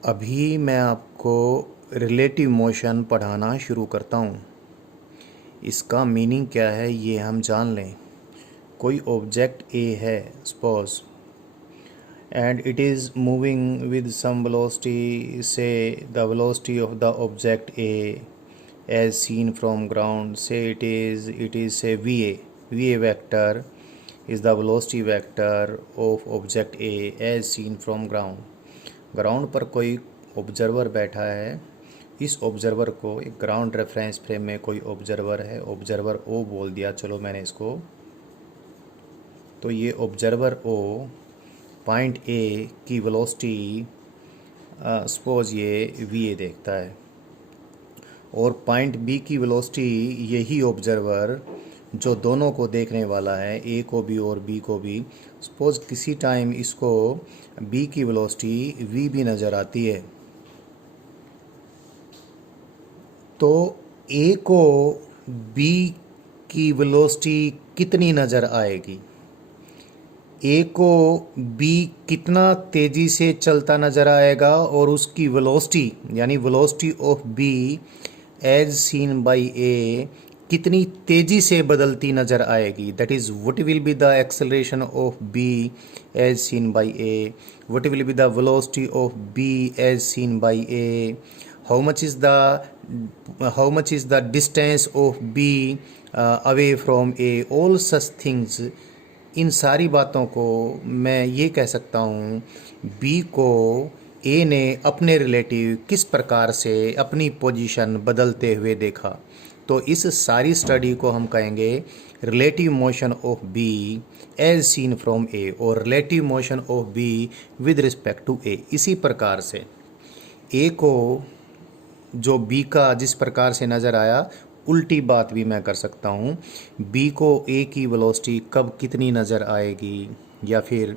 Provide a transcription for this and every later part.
अभी मैं आपको रिलेटिव मोशन पढ़ाना शुरू करता हूँ। इसका मीनिंग क्या है ये हम जान लें। कोई ऑब्जेक्ट ए है suppose, and it is moving with some velocity, so the velocity of the object A as seen from ground, say it is say va vector is the velocity vector of object a as seen from ground। Ground पर कोई observer बैठा है। इस observer को एक ground reference frame में कोई observer है, ऑब्जर्वर ओ बोल दिया, चलो मैंने इसको। तो ये ऑब्जर्वर ओ पॉइंट ए की वेलोसिटी सपोज ये वी ए देखता है, और पॉइंट बी की वेलोसिटी यही ऑब्जर्वर जो दोनों को देखने वाला है, ए को भी और बी को भी, सपोज किसी टाइम इसको बी की वेलोसिटी वी भी नज़र आती है, तो ए को बी की वेलोसिटी कितनी नज़र आएगी? ए को बी कितना तेज़ी से चलता नज़र आएगा और उसकी वेलोसिटी यानी velocity of B as seen by A कितनी तेज़ी से बदलती नज़र आएगी। That is what will be the acceleration of B as seen by A, what will be the velocity of B as seen by A, how much is the distance of b away from a, all such things। इन सारी बातों को मैं ये कह सकता हूँ, B को ए ने अपने रिलेटिव किस प्रकार से अपनी पोजीशन बदलते हुए देखा। तो इस सारी स्टडी को हम कहेंगे relative motion of B as seen from A, और relative motion of B with respect to A. इसी प्रकार से ए को जो बी का जिस प्रकार से नज़र आया, उल्टी बात भी मैं कर सकता हूँ। बी को ए की वेलोसिटी कब कितनी नज़र आएगी, या फिर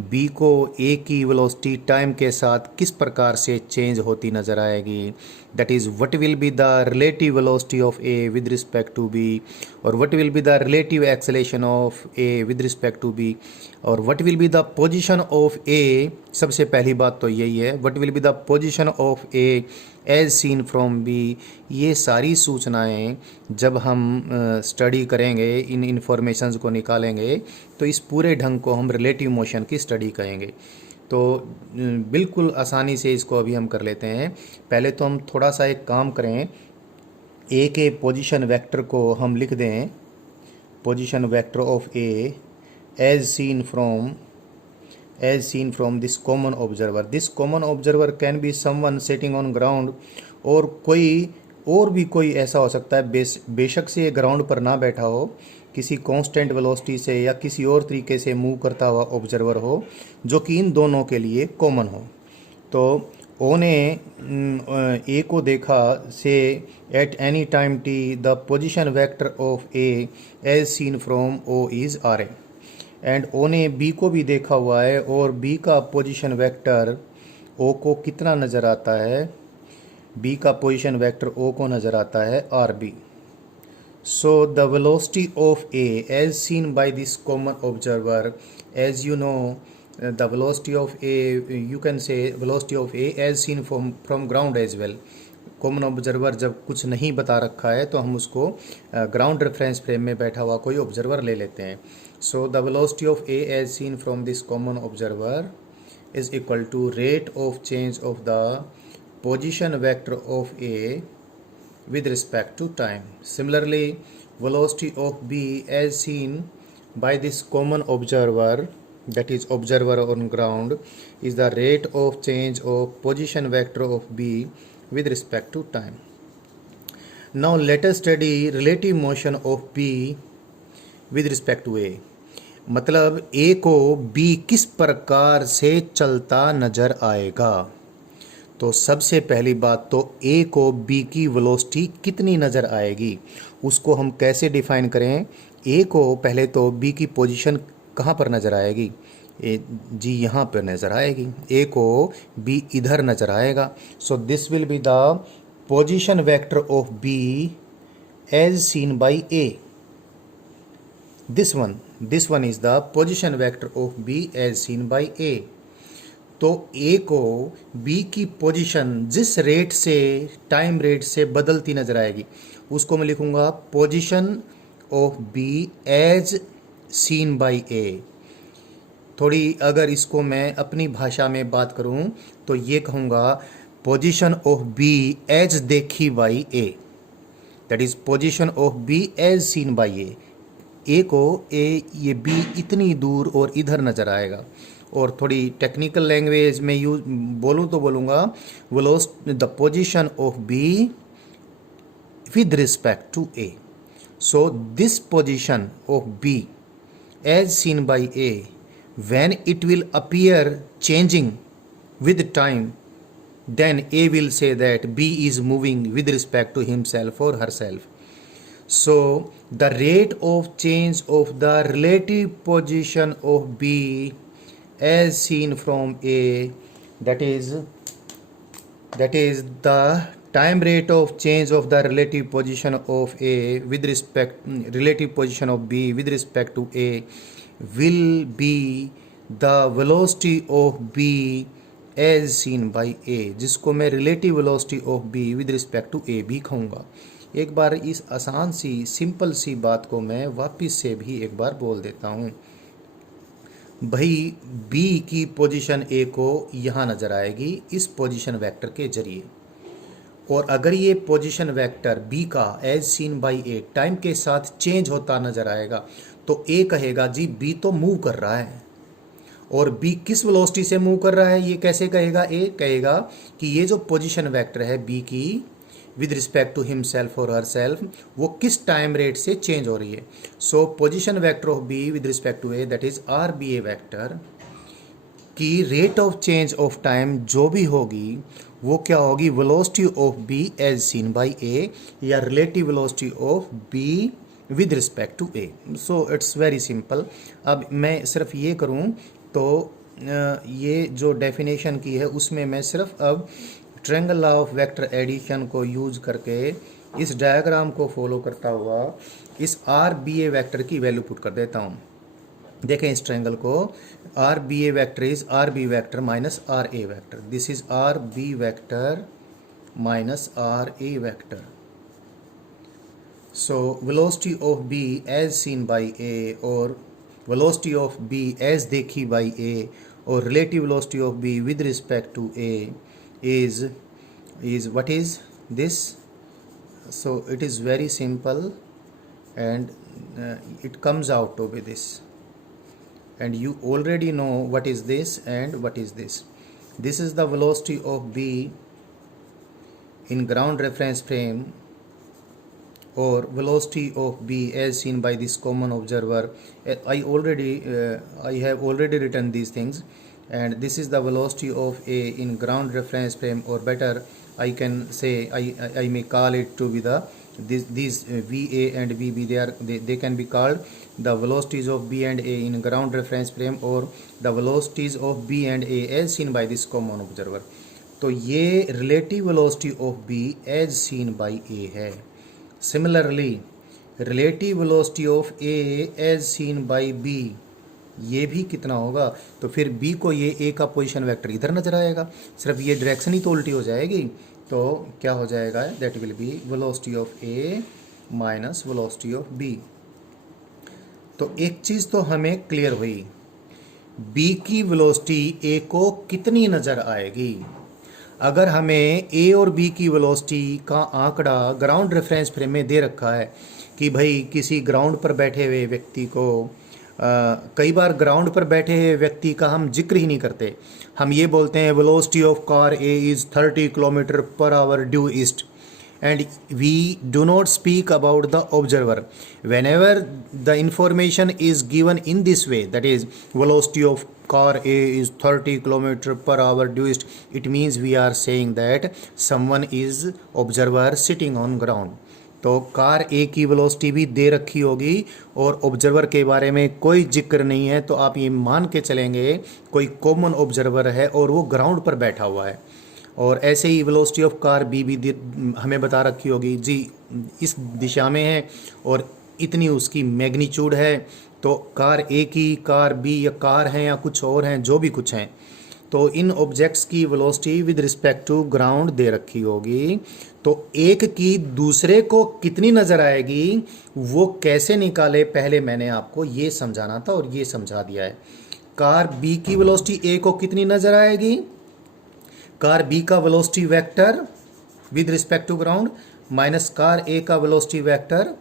बी को ए की वेलोसिटी टाइम के साथ किस प्रकार से चेंज होती नज़र आएगी। That is what will be the relative velocity of A with respect to B, और what will be the relative acceleration of A with respect to B, और what will be the position of A. सबसे पहली बात तो यही है, what will be the position of A as seen from B. ये सारी सूचनाएं जब हम स्टडी करेंगे, इन इंफॉर्मेशंस को निकालेंगे, तो इस पूरे ढंग को हम रिलेटिव मोशन की स्टडी कहेंगे। तो बिल्कुल आसानी से इसको अभी हम कर लेते हैं। पहले तो हम थोड़ा सा एक काम करें, ए के पोजीशन वेक्टर को हम लिख दें, position vector of A as seen from this common observer। this common observer can be someone sitting on ground, और भी कोई ऐसा हो सकता है, बेशक से ये ग्राउंड पर ना बैठा हो, किसी कांस्टेंट वेलोसिटी से या किसी और तरीके से मूव करता हुआ ऑब्जर्वर हो, जो कि इन दोनों के लिए कॉमन हो। तो ओ ने ए को देखा, so at any time T the position vector of A as seen from O is R A, and O ने बी को भी देखा हुआ है, और बी का पोजीशन वेक्टर ओ को कितना नज़र आता है, बी का पोजीशन वेक्टर ओ को नज़र आता है R B. So the velocity of A as seen by this common observer, as you know the velocity of A, you can say velocity of A as seen from ground as well. Common observer जब कुछ नहीं बता रखा है तो हम उसको ground reference frame में बैठा हुआ कोई ऑब्जर्वर ले लेते हैं। So the velocity of A as seen from this common observer is equal to rate of change of the position vector of A with respect to time. Similarly, velocity of B as seen by this common observer, that is observer on ground, is the rate of change of position vector of B with respect to time. Now let us study relative motion of B with respect to A। मतलब ए को B किस प्रकार से चलता नज़र आएगा। तो सबसे पहली बात तो ए को बी की वेलोसिटी कितनी नज़र आएगी, उसको हम कैसे डिफाइन करें। ए को पहले तो बी की पोजीशन कहाँ पर नज़र आएगी, जी यहाँ पर नज़र आएगी। ए को बी इधर नज़र आएगा। So this will be the position vector of B as seen by A. this one is the position vector of B as seen by A। तो ए को बी की पोजीशन जिस रेट से टाइम रेट से बदलती नजर आएगी उसको मैं लिखूंगा position of B as seen by A. थोड़ी अगर इसको मैं अपनी भाषा में बात करूं तो ये कहूँगा पोजीशन ऑफ बी एज देखी by A, that is position of B as seen by A को ये बी इतनी दूर और इधर नज़र आएगा। और थोड़ी टेक्निकल लैंग्वेज में यूज बोलूँ तो बोलूँगा the position of B with respect to A. So this position of B as seen by A, when it will appear changing with time, then A will say that B is moving with respect to himself or herself. So the rate of change of the relative position of B as seen from A, that is the time rate of change of the relative position of A with respect relative position of B with respect to A will be the velocity of B as seen by A, जिसको मैं relative velocity of B with respect to A भी कहूँगा। एक बार इस आसान सी simple सी बात को मैं वापस से भी एक बार बोल देता हूँ। भाई B की पोजीशन A को यहाँ नज़र आएगी इस पोजीशन वेक्टर के जरिए, और अगर ये पोजीशन वेक्टर B का as seen by A time के साथ चेंज होता नज़र आएगा तो A कहेगा जी B तो मूव कर रहा है। और B किस वेलोसिटी से मूव कर रहा है ये कैसे कहेगा? A कहेगा कि ये जो पोजीशन वेक्टर है B की विद रिस्पेक्ट टू हिमसेल्फ और हर सेल्फ वो किस टाइम रेट से चेंज हो रही है। So position vector of B with respect to A, that is R B A vector की rate of change of time जो भी होगी वो क्या होगी? Velocity of B as seen by A या relative velocity of B with respect to A। So it's very simple. अब मैं सिर्फ ये करूँ तो ये जो डेफिनेशन की है उसमें मैं सिर्फ अब triangle law of vector addition को यूज करके इस डायग्राम को फॉलो करता हुआ इस आर बी ए वेक्टर की वैल्यू पुट कर देता हूँ। देखें इस ट्रायंगल को, R B A vector is R B vector minus R A vector, this is R B vector minus R A vector. So velocity of B as seen by A और velocity of B as देखी by A और relative velocity of B with respect to A is what is this? So it is very simple and it comes out to be this, and you already know what is this and what is this. This is the velocity of B in ground reference frame or velocity of B as seen by this common observer. I have already written these things, and this is the velocity of A in ground reference frame, or better I can say I may call it to be the these VA and VB, they can be called the velocities of B and A in ground reference frame or the velocities of B and A as seen by this common observer. तो ये relative velocity of B as seen by A है। Similarly relative velocity of A as seen by B ये भी कितना होगा? तो फिर B को ये A का पोजीशन वेक्टर इधर नजर आएगा, सिर्फ ये डायरेक्शन ही तो उल्टी हो जाएगी, तो क्या हो जाएगा? That will be velocity of A minus velocity of B। तो एक चीज़ तो हमें क्लियर हुई, B की वेलोसिटी A को कितनी नज़र आएगी। अगर हमें A और B की वेलोसिटी का आंकड़ा ग्राउंड रेफरेंस फ्रेम में दे रखा है कि भाई किसी ग्राउंड पर बैठे हुए व्यक्ति को कई बार ग्राउंड पर बैठे हुए व्यक्ति का हम जिक्र ही नहीं करते, हम ये बोलते हैं velocity of car A is 30 kilometre per hour due east, and we do not speak about the observer. Whenever the information is given in this way, that is velocity of car A is 30 km per hour due east, it means we are saying that someone is observer sitting on ground. तो car A की velocity भी दे रखी होगी और observer के बारे में कोई जिक्र नहीं है, तो आप ये मान के चलेंगे कोई कॉमन ऑब्जर्वर है और वो ग्राउंड पर बैठा हुआ है। और ऐसे ही वेलोसिटी ऑफ कार बी भी हमें बता रखी होगी जी इस दिशा में है और इतनी उसकी मैग्नीट्यूड है, तो कार ए की, कार बी या कार हैं या कुछ और हैं, जो भी कुछ हैं, तो इन ऑब्जेक्ट्स की velocity with respect to ground दे रखी होगी, तो एक की दूसरे को कितनी नजर आएगी वो कैसे निकाले, पहले मैंने आपको ये समझाना था और ये समझा दिया है। कार बी की वेलोसिटी ए को कितनी नजर आएगी, कार बी का velocity vector with respect to ground minus car A का वेलोसिटी वेक्टर,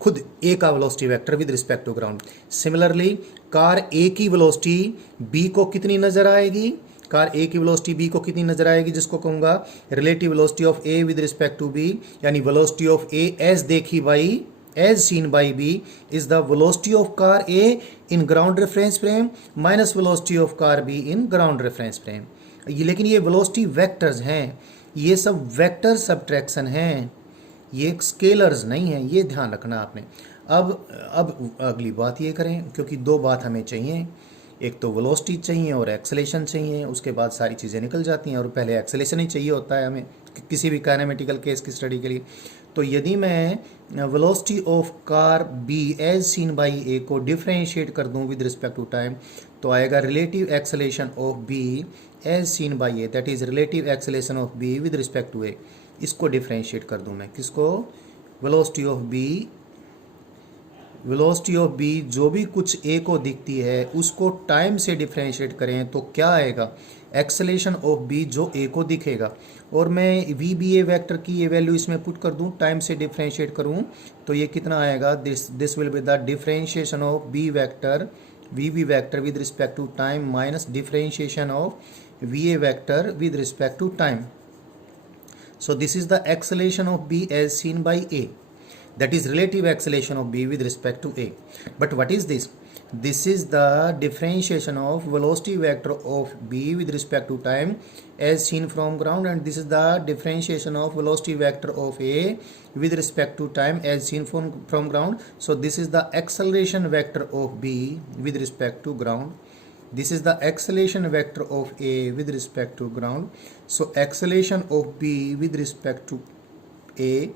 खुद ए का velocity vector with respect to ground. Similarly car A की वेलोसिटी बी को कितनी नजर आएगी, कार ए की वेलोसिटी बी को कितनी नजर आएगी, जिसको कहूंगा relative velocity of A with respect to B, यानी वेलोसिटी ऑफ ए एज देखी by as seen by B is the velocity of car A in ground reference frame minus velocity of car B in ground reference frame. लेकिन ये velocity vectors हैं, ये सब vector subtraction हैं, ये scalars नहीं है, ये ध्यान रखना आपने। अब अगली बात ये करें, क्योंकि दो बात हमें चाहिए, एक तो वेलोसिटी चाहिए और एक्सेलेरेशन चाहिए, उसके बाद सारी चीज़ें निकल जाती हैं, और पहले एक्सेलेरेशन ही चाहिए होता है हमें किसी भी काइनेमेटिकल केस की स्टडी के लिए। तो यदि मैं velocity of car B as seen by A को डिफ्रेंशिएट कर दूं विद रिस्पेक्ट टू टाइम, तो आएगा relative acceleration of B as seen by A, that is relative acceleration of B with respect to A. इसको differentiate कर दूं मैं, किसको, वेलोसिटी ऑफ बी जो भी कुछ ए को दिखती है उसको टाइम से डिफ्रेंशिएट करें तो क्या आएगा, एक्सेलेरेशन ऑफ बी जो ए को दिखेगा, और मैं वी बी ए वैक्टर की ये वैल्यू इसमें पुट कर दूं, टाइम से डिफ्रेंशिएट करूं तो ये कितना आएगा, this will be the differentiation of B vector V B vector with respect to time minus differentiation of V A vector with respect to time. So this is the acceleration of B as seen by A. That is relative acceleration of B with respect to A. But what is this? This is the differentiation of velocity vector of B with respect to time as seen from ground, and this is the differentiation of velocity vector of A with respect to time as seen from ground. So this is the acceleration vector of B with respect to ground. This is the acceleration vector of A with respect to ground. So acceleration of B with respect to A,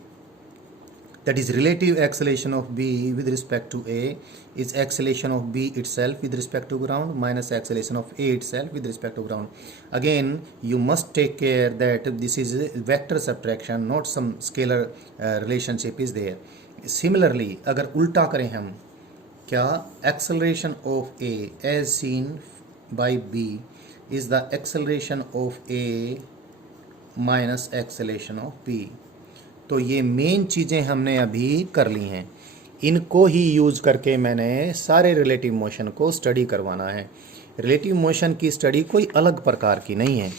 that is relative acceleration of B with respect to A, is acceleration of B itself with respect to ground minus acceleration of A itself with respect to ground. Again, you must take care that this is vector subtraction, not some scalar relationship is there. Similarly, अगर उल्टा करें हम, क्या acceleration of A as seen by B is the acceleration of A minus acceleration of B. तो ये main चीज़ें हमने अभी कर ली हैं, इनको ही यूज करके मैंने सारे रिलेटिव मोशन को स्टडी करवाना है। रिलेटिव मोशन की स्टडी कोई अलग प्रकार की नहीं है।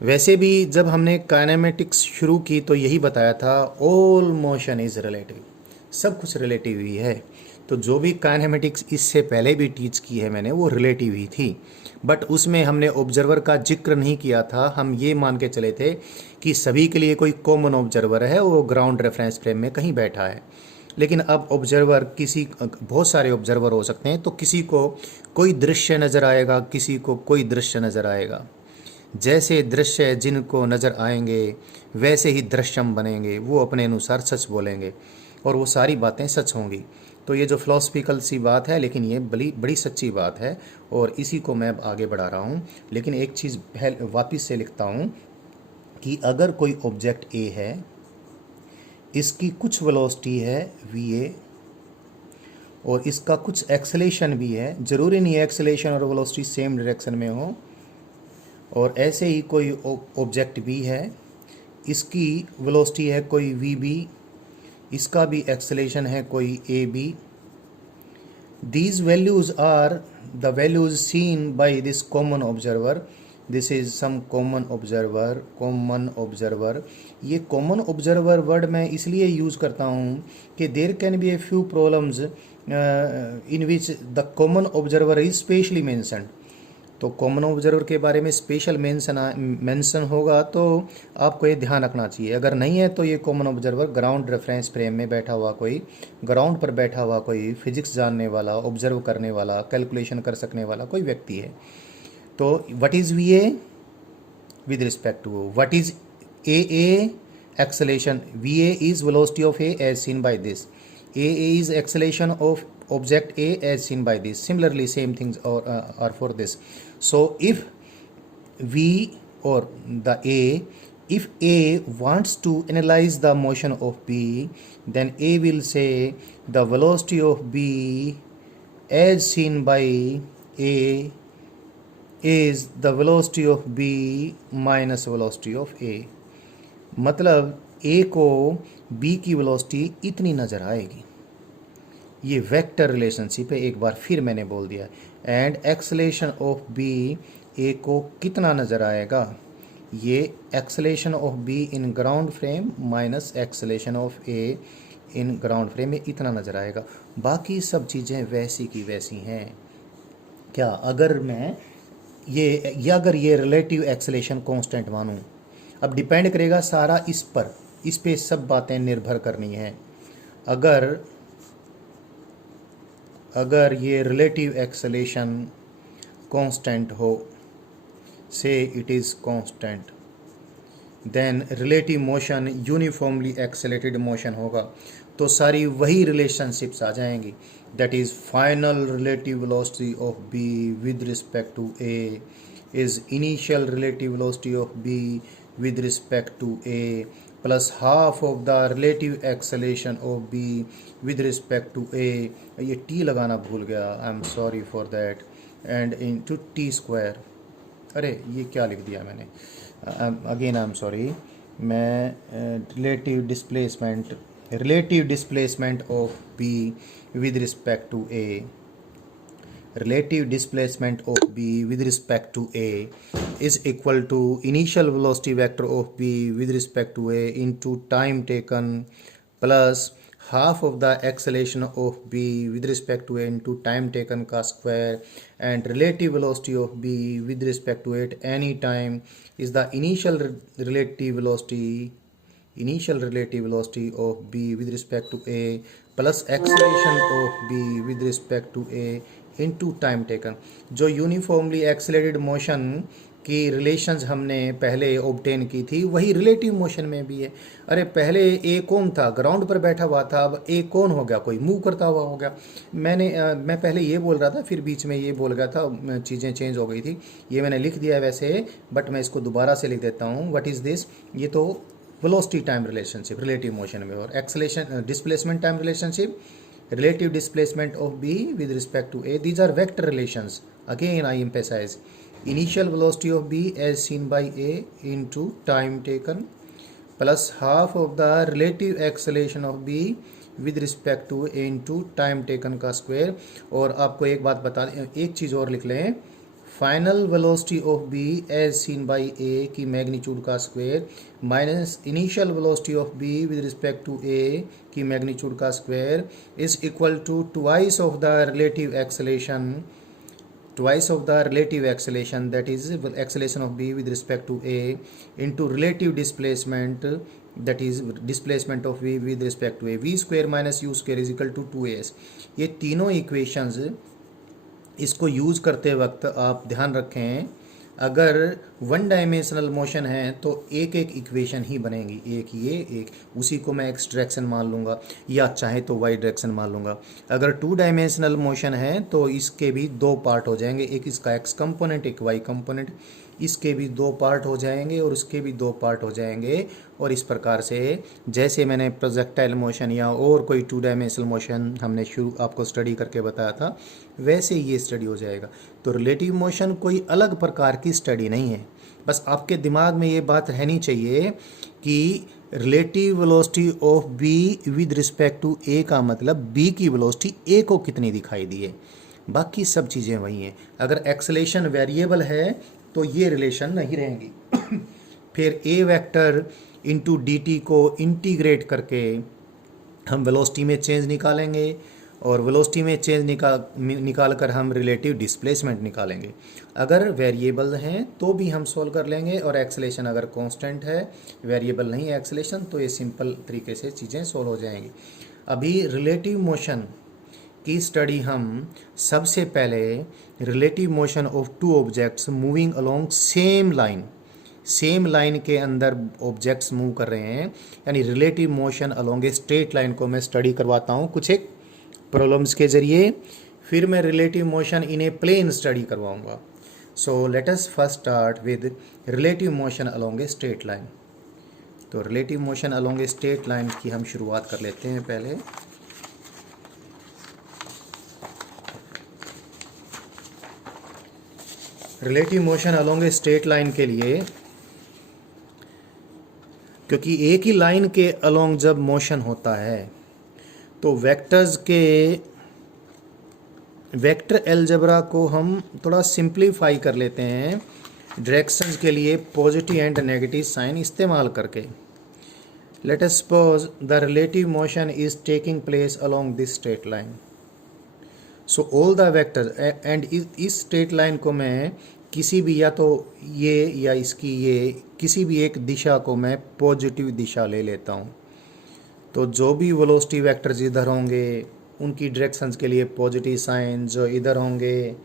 वैसे भी जब हमने काइनेमेटिक्स शुरू की तो यही बताया था, ऑल मोशन इज़ रिलेटिव, सब कुछ रिलेटिव ही है। तो जो भी काइनेमेटिक्स इससे पहले भी टीच की है मैंने वो रिलेटिव ही थी, बट उसमें हमने ऑब्जर्वर का जिक्र नहीं किया था। हम ये मान के चले थे कि सभी के लिए कोई कॉमन ऑब्जर्वर है, वो ग्राउंड रेफरेंस फ्रेम में कहीं बैठा है। लेकिन अब ऑब्जर्वर बहुत सारे ऑब्जर्वर हो सकते हैं, तो किसी को कोई दृश्य नज़र आएगा, किसी को कोई दृश्य नज़र आएगा। जैसे दृश्य जिनको नज़र आएंगे वैसे ही दृश्यम बनेंगे, वो अपने अनुसार सच बोलेंगे और वो सारी बातें सच होंगी। तो ये जो फिलोसफिकल सी बात है, लेकिन ये बड़ी सच्ची बात है, और इसी को मैं अब आगे बढ़ा रहा हूँ। लेकिन एक चीज़ वापस से लिखता हूँ कि अगर कोई ऑब्जेक्ट ए है, इसकी कुछ वेलोसिटी है va और इसका कुछ एक्सेलेरेशन भी है, ज़रूरी नहीं है एक्सेलेरेशन और वेलोसिटी सेम डायरेक्शन में हो, और ऐसे ही कोई ऑब्जेक्ट भी है, इसकी वेलोसिटी है कोई vb, इसका भी एक्सेलेरेशन है कोई ab. These values are the values seen by this common observer. This is some common observer. ये common observer word मैं इसलिए यूज़ करता हूँ कि there can be a few problems in which the common observer is specially mentioned. तो common observer के बारे में स्पेशल मेंशन होगा तो आपको ये ध्यान रखना चाहिए। अगर नहीं है तो ये common observer ground reference frame में बैठा हुआ, कोई ग्राउंड पर बैठा हुआ, कोई फिजिक्स जानने वाला, ऑब्जर्व करने वाला, कैलकुलेशन कर सकने वाला कोई व्यक्ति है। तो what is V A with respect to what is A acceleration, V A is velocity of A as seen by this, A is acceleration of object A as seen by this. Similarly, same things are for this. So if V or the A, if A wants to analyze the motion of B, then A will say the velocity of B as seen by A is the velocity of B minus velocity of A. मतलब A को B की velocity इतनी नज़र आएगी। ये vector relationship है, एक बार फिर मैंने बोल दिया। एंड एक्सेलेरेशन ऑफ बी ए को कितना नज़र आएगा, ये acceleration of B in ground frame minus acceleration of A in ground frame में इतना नज़र आएगा। बाकी सब चीज़ें वैसी की वैसी हैं। क्या अगर मैं ये या अगर ये रिलेटिव एक्सेलेरेशन कांस्टेंट मानूं, अब डिपेंड करेगा सारा इस पर, इस पे सब बातें निर्भर करनी है। अगर ये रिलेटिव एक्सेलेरेशन कांस्टेंट हो, so it is constant, then relative motion uniformly accelerated motion होगा, तो सारी वही रिलेशनशिप्स आ जाएंगी। That is final relative velocity of B with respect to A is initial relative velocity of B with respect to A plus half of the relative acceleration of B with respect to A. ये T लगाना भूल गया, I am sorry for that. And into T square, अरे ये क्या लिख दिया मैंने, अगेन आई एम सॉरी। मैं relative displacement of B with respect to A, relative displacement of B with respect to A is equal to initial velocity vector of B with respect to A into time taken plus half of the acceleration of B with respect to A into time taken का square, and relative velocity of B with respect to A at any time is the initial relative velocity of B with respect to A plus acceleration of B with respect to A into time taken. जो uniformly accelerated motion की relations हमने पहले obtain की थी, वही relative motion में भी है। अरे पहले ए कौन था, ग्राउंड पर बैठा हुआ था, अब ए कौन हो गया, कोई मूव करता हुआ हो गया। मैं पहले ये बोल रहा था, फिर बीच में ये बोल गया था, चीज़ें चेंज हो गई थी। ये मैंने लिख दिया है वैसे, बट मैं इसको दोबारा से लिख देता हूँ। व्हाट इज़ दिस, ये तो velocity time relationship relative motion में, और acceleration displacement time relationship, relative displacement of B with respect to A. These are vector relations. Again I emphasize, initial velocity of B as seen by A into time taken plus half of the relative acceleration of B with respect to A into time taken का square। और आपको एक बात बता, एक चीज़ और लिख लें, final velocity of B as seen by A की मैग्नीट्यूड का square minus initial velocity of B with respect to A की मैग्नीट्यूड का square is equal to twice of the relative acceleration that is acceleration of B with respect to A into relative displacement that is displacement of V with respect to A. V square minus you square is equal to 2as। ये तीनों equations, इसको use करते वक्त आप ध्यान रखें, अगर one dimensional motion है तो एक एक इक्वेशन ही बनेगी, एक ये एक, उसी को मैं एक्स डायरेक्शन मान लूँगा या चाहे तो वाई डायरेक्शन मान लूँगा। अगर टू डायमेंशनल मोशन है तो इसके भी दो पार्ट हो जाएंगे, एक इसका एक्स कंपोनेंट एक वाई कंपोनेंट, इसके भी दो पार्ट हो जाएंगे और उसके भी दो पार्ट हो जाएंगे। और इस प्रकार से जैसे मैंने प्रोजेक्टाइल मोशन या और कोई टू डायमेंशनल मोशन हमने शुरू आपको स्टडी करके बताया था, वैसे ये स्टडी हो जाएगा। तो रिलेटिव मोशन कोई अलग प्रकार की स्टडी नहीं है, बस आपके दिमाग में ये बात रहनी चाहिए कि relative velocity of B with respect to A का मतलब बी की वेलोसिटी ए को कितनी दिखाई दी है, बाकी सब चीज़ें वही हैं। अगर एक्सेलेरेशन वेरिएबल है तो ये रिलेशन नहीं रहेंगी। फिर ए वेक्टर इंटू डी टी को इंटीग्रेट करके हम वेलोसिटी में चेंज निकालेंगे और वेलोसिटी में चेंज निकाल कर हम रिलेटिव डिस्प्लेसमेंट निकालेंगे। अगर वेरिएबल हैं तो भी हम सोल्व कर लेंगे, और एक्सेलेरेशन अगर कांस्टेंट है, वेरिएबल नहीं है एक्सेलेरेशन, तो ये सिंपल तरीके से चीज़ें सोल्व हो जाएंगी। अभी रिलेटिव मोशन की स्टडी हम सबसे पहले relative motion of two objects moving along same line के अंदर ऑब्जेक्ट्स मूव कर रहे हैं, यानी relative motion along a straight line को मैं स्टडी करवाता हूँ कुछ एक प्रॉब्लम्स के ज़रिए। फिर मैं relative motion in a plane study करवाऊँगा। So let us first start with relative motion along a straight line. तो relative motion along a straight line की हम शुरुआत कर लेते हैं पहले. Relative motion along a straight line के लिए, क्योंकि एक ही लाइन के अलोंग जब मोशन होता है तो वेक्टर्स के वेक्टर अलजेब्रा को हम थोड़ा सिंप्लीफाई कर लेते हैं डायरेक्शंस के लिए पॉजिटिव एंड नेगेटिव साइन इस्तेमाल करके. Let us suppose the relative motion is taking place along this straight line. So all the vectors and इस स्ट्रेट लाइन को मैं किसी भी, या तो ये या इसकी ये किसी भी एक दिशा को मैं पॉजिटिव दिशा ले लेता हूँ. तो जो भी वेलोसिटी वेक्टर्स इधर होंगे उनकी डायरेक्शंस के लिए पॉजिटिव साइन, जो इधर होंगे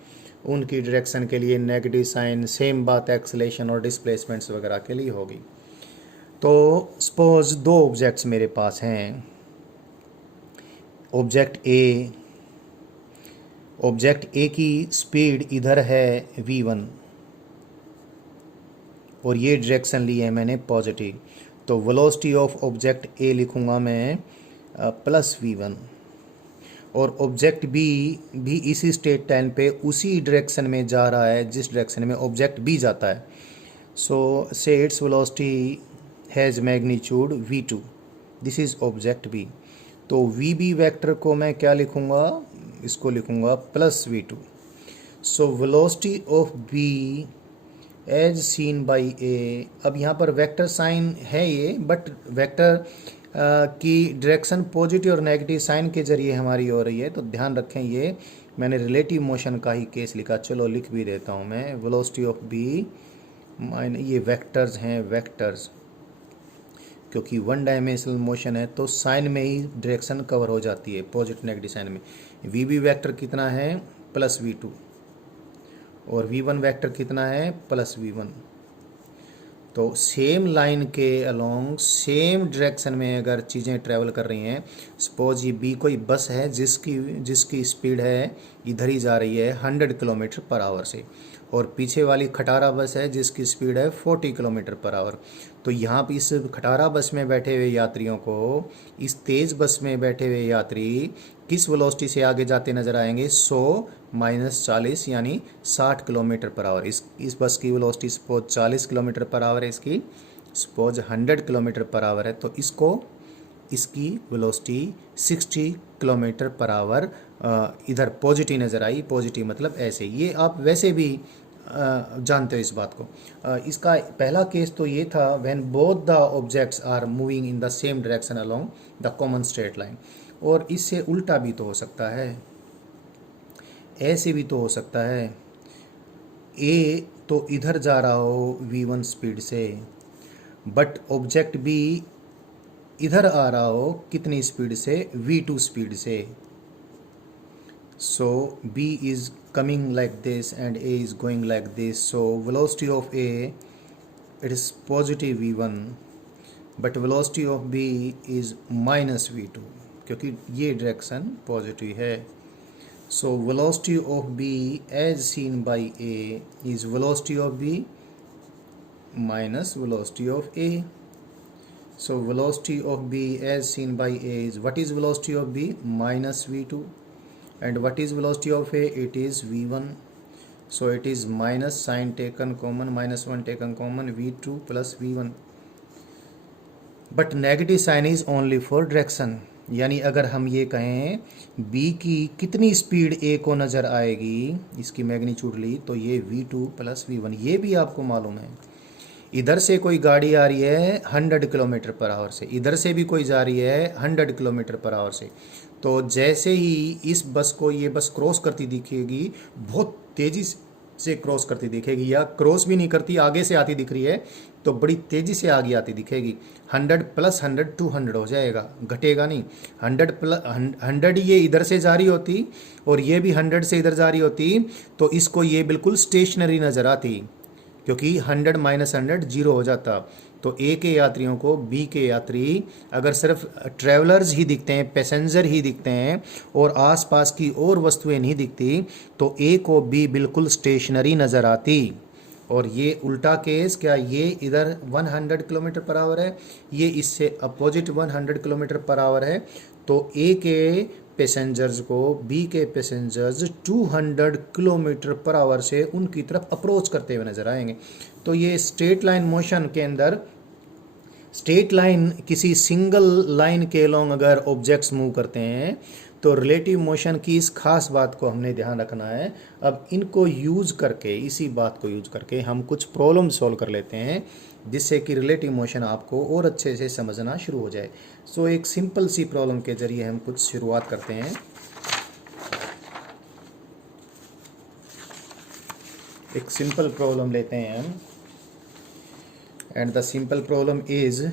उनकी डायरेक्शन के लिए नेगेटिव साइन. सेम बात एक्सेलेरेशन और डिस्प्लेसमेंट्स वगैरह के लिए होगी. तो सपोज दो ऑब्जेक्ट्स मेरे पास हैं. ऑब्जेक्ट ए की स्पीड इधर है v1 और ये डायरेक्शन ली है मैंने पॉजिटिव. तो वेलोसिटी ऑफ ऑब्जेक्ट ए लिखूँगा मैं प्लस v1, और ऑब्जेक्ट बी भी इसी स्ट्रेट लाइन पे उसी डायरेक्शन में जा रहा है जिस डायरेक्शन में ऑब्जेक्ट बी जाता है. So say its velocity has magnitude v2. This is object B. तो vb वेक्टर को मैं क्या लिखूँगा, इसको लिखूँगा plus v2. So velocity of b as seen by A. अब यहाँ पर वेक्टर साइन है ये, बट वेक्टर की डायरेक्शन पॉजिटिव और नेगेटिव साइन के जरिए हमारी हो रही है. तो ध्यान रखें, ये मैंने रिलेटिव मोशन का ही केस लिखा. चलो लिख भी देता हूँ मैं. वेलोसिटी ऑफ बी माइन, ये वेक्टर्स हैं, वेक्टर्स, क्योंकि वन डायमेंशनल मोशन है तो साइन में ही डायरेक्शन कवर हो जाती है, पॉजिटिव नेगेटिव साइन में. वी वेक्टर कितना है, प्लस v2, और v1 वेक्टर कितना है, प्लस v1. तो सेम लाइन के अलोंग सेम डायरेक्शन में अगर चीज़ें ट्रैवल कर रही हैं, सपोज ये बी कोई बस है जिसकी स्पीड है इधर ही जा रही है 100 किलोमीटर पर आवर से, और पीछे वाली खटारा बस है जिसकी स्पीड है 40 किलोमीटर पर आवर. तो यहाँ पे इस खटारा बस में बैठे हुए यात्रियों को इस तेज़ बस में बैठे हुए यात्री किस वेलोसिटी से आगे जाते नज़र आएंगे, 100 माइनस 40 यानी 60 किलोमीटर पर आवर. इस बस की velocity suppose 40 kilometre per hour है, इसकी सपोज 100 किलोमीटर पर आवर है, तो इसकी वेलोसिटी 60 किलोमीटर पर आवर इधर पॉजिटिव नज़र आई. पॉजिटिव मतलब ऐसे, ये आप वैसे भी जानते हो इस बात को. इसका पहला केस तो ये था when both the objects are moving in the same direction along the common straight line. और इससे उल्टा भी तो हो सकता है, ऐसे भी तो हो सकता है. ए तो इधर जा रहा हो v1 स्पीड से, बट ऑब्जेक्ट बी इधर आ रहा हो कितनी स्पीड से, v2 स्पीड से. So B is coming like this and A is going like this. So velocity of A, it is positive v1, but velocity of B is minus v2, क्योंकि ये direction positive है. So velocity of B as seen by A is velocity of B minus velocity of A. So velocity of B as seen by A is, what is velocity of B? Minus v2. And what is velocity of A? It is v1. So it is minus sign taken common, minus 1 taken common, v2 plus v1. But negative sign is only for direction. यानी अगर हम ये कहें b की कितनी speed a को नज़र आएगी, इसकी मैग्नीट्यूड ली, तो ये v2 प्लस v1. ये भी आपको मालूम है. इधर से कोई गाड़ी आ रही है 100 किलोमीटर पर आवर से, इधर से भी कोई जा रही है 100 किलोमीटर पर आवर से. तो जैसे ही इस बस को ये बस क्रॉस करती दिखेगी, बहुत तेज़ी से क्रॉस करती दिखेगी, या क्रॉस भी नहीं करती, आगे से आती दिख रही है तो बड़ी तेज़ी से आगे आती दिखेगी. 100 प्लस 100 200 हो जाएगा, घटेगा नहीं. 100 प्लस 100 ये इधर से जा रही होती और ये भी 100 से इधर जा रही होती, तो इसको ये बिल्कुल स्टेशनरी नज़र आती. क्योंकि 100 माइनस 100 जीरो हो जाता। तो ए के यात्रियों को बी के यात्री अगर सिर्फ ट्रैवलर्स ही दिखते हैं, पैसेंजर ही दिखते हैं और आसपास की और वस्तुएं नहीं दिखती, तो ए को बी बिल्कुल स्टेशनरी नज़र आती। और ये उल्टा केस, क्या ये इधर 100 किलोमीटर पर आवर है, ये इससे अपोजिट 100 किलोमीटर पर आवर है, तो ए के पैसेंजर्स को बी के पैसेंजर्स 200 किलोमीटर पर आवर से उनकी तरफ अप्रोच करते हुए नजर आएंगे। तो ये स्ट्रेट लाइन मोशन के अंदर, स्ट्रेट लाइन किसी सिंगल लाइन के अलोंग अगर ऑब्जेक्ट्स मूव करते हैं तो रिलेटिव मोशन की इस खास बात को हमने ध्यान रखना है। अब इनको यूज करके, इसी बात को यूज करके हम कुछ प्रॉब्लम सॉल्व कर लेते हैं जिससे कि रिलेटिव मोशन आपको और अच्छे से समझना शुरू हो जाए। सो एक सिंपल सी प्रॉब्लम के जरिए हम कुछ शुरुआत करते हैं। एक सिंपल प्रॉब्लम लेते हैं हम, and the simple problem is